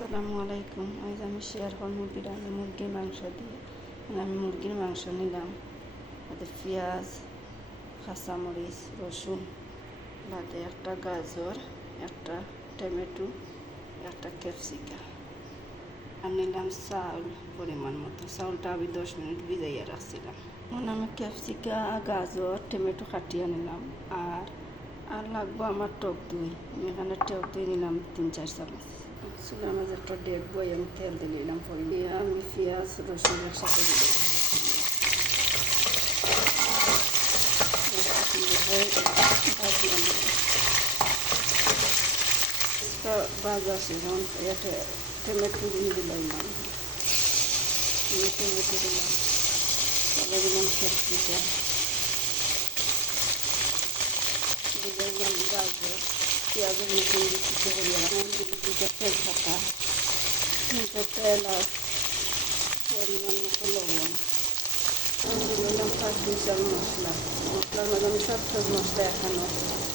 আসসালামু আলাইকুম। আজ আমি শেয়ার করবো বিরিয়ানি মুরগির মাংস দিয়ে। আমি মুরগির মাংস নিলাম, তাতে পেঁয়াজ, কাঁচামরিচ, রসুন, বাদে একটা গাজর, একটা টমেটো, একটা ক্যাপসিকাম। আর নিলাম চাউল পরিমাণ মতো। চাউলটা আমি 10 মিনিট ভিজাইয়া রাখছিলাম। এখন আমি ক্যাপসিকাম, গাজর, টমেটো কাটিয়ে নিলাম। আর লাগবো আমার টক দই। আমি এখানে টক দই নিলাম 3-4 চামচ। চুলার মাঝে একটা ডেক বই আমি তেল দিয়ে নিলাম। আমি পেঁয়াজ রসুন একসাথে দিয়ে ভাজা আছে যেমন এটা টমেটো দিয়ে দিলাম, টমেটো দিলাম, তারপরে দিলাম ক্যাপসিকাম, দিলাম গাজর, পেঁয়াজের মতন দিতে করিলাম, দুটো তেজপাতা, 3টা এলাচ, পরিমাণ মতো লবণ, দিলাম 5-6 মশলা। মশলার মাঝে আমি সব মশলা এখানো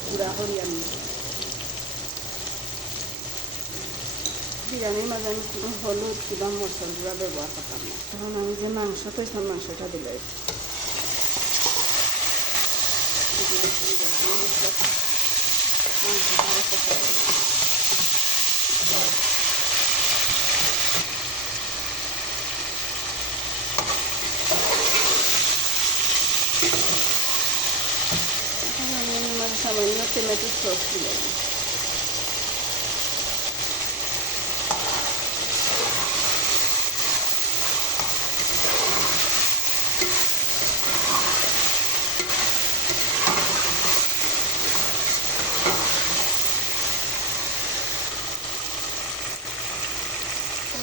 গুঁড়া করিয়া নিচ্ছি। বিরিয়ানির মাঝে আমি কোনো হলুদ কিংবা মশলা গুঁড়া ব্যবহার করতাম না। এখন আমি যে মাংস তৈছিলাম মাংসটা দিলাই এখন আমি এর মাঝে সামান্য টমেটো সস দিলাম।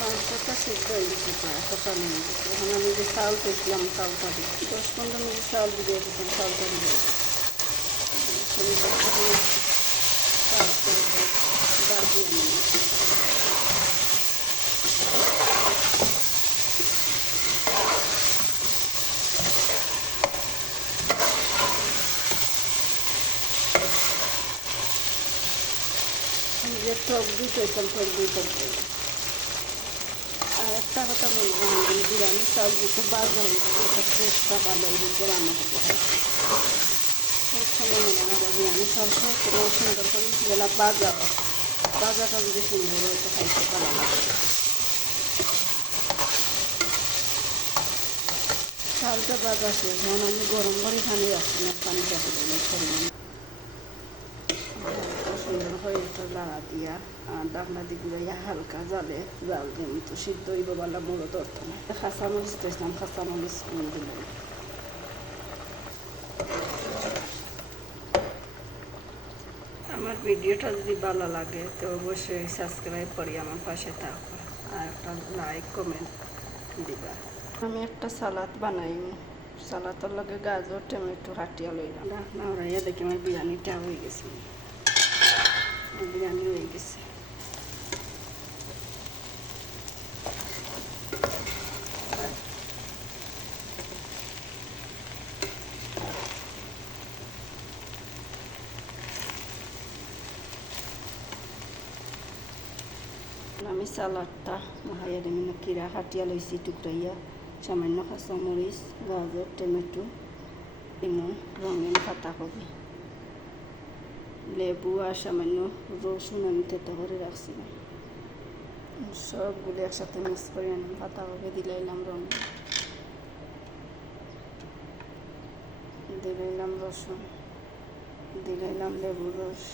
মাংসটা সিদ্ধ হয়ে গেছে প্রায় কষানো হয়ে গেছে। এখন আমি যে চাউল পেয়েছিলাম চাউলটা দিই 10-15 মিনিট চাউল দিয়ে দিয়েছিলাম, চাউলটা দিয়ে বাজিয়ে নিই। যে টক দই পেয়েছিলাম টক দইটা দিয়ে। আর একটা কথা বলবো, বিরিয়ানি চাউলগুলো বাজা হয়ে গেছে, একটা টেস্টটা ভালো হয়ে গেছে রান্না করতে হয়। সব সময় মনে হয় বিরিয়ানি চাউল সব কোনো সুন্দর করে যেটা বাজাটা যদি সুন্দর হয় তো খাইতে ভালো লাগে। চাউলটা বাজা শেষ, যেমন আমি গরম করে পানি রাখছিলাম, পানিটা দিলাম পরিমাণ সুন্দর করে একটা লাড়া দিয়া ডাকনা দিয়ে ঘুরাইয়া হালকা জালে জাল দিন তো সিদ্ধ হইব বালা বড় ধরতো না। কাঁচামরিচ দিয়েছিলাম, কাঁচামরিচ দিলাম। আমার ভিডিওটা যদি ভালো লাগে তো অবশ্যই সাবস্ক্রাইব করি আমার পাশে থাকো, আর একটা লাইক কমেন্ট দিবা। আমি একটা সালাদ বানাই, সালাদের লগে গাজর টমেটো কাটিয়া লইলাম। না ওরাইয়া দেখি আমার বিরিয়ানিটা হয়ে গেছে, বিরিয়ানি হয়ে গেছে। আমি সালাডটা মাখাইয়া দিই, কিরা কাটিয়া লইছি টুকরাইয়া, সামান্য কাঁচামরিচ, গাজর টমেটো, এমন রঙিন পাতাকপি, লেবু আর সামান্য রসুন আমি থেতো করে রাখছিলাম। সবগুলো একসাথে মিক্স করে আনলাম, পাতাকপি দিলাইলাম রঙ, দিলাইলাম রসুন, দিলাইলাম লেবুর রস,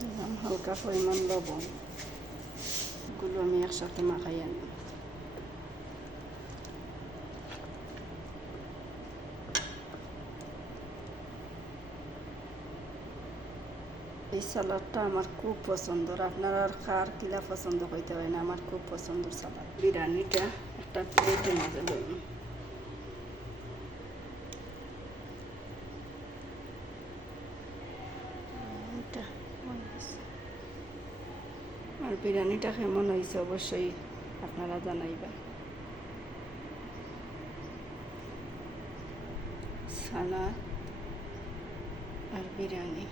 দিলাম হালকা পরিমাণ লবণ। গুলো আমি একসাথে মাখাই আনি। এই সালাডটা আমার খুব পছন্দ, আপনারা আর কার কিলা পছন্দ হইতে হয় না, আমার খুব পছন্দের সালাড। বিরিয়ানিটা একটা প্লেটের মাঝে লইলাম। আর বিরিয়ানিটা কেমন হয়েছে অবশ্যই আপনারা জানাইবা। সালাদ আর বিরিয়ানি।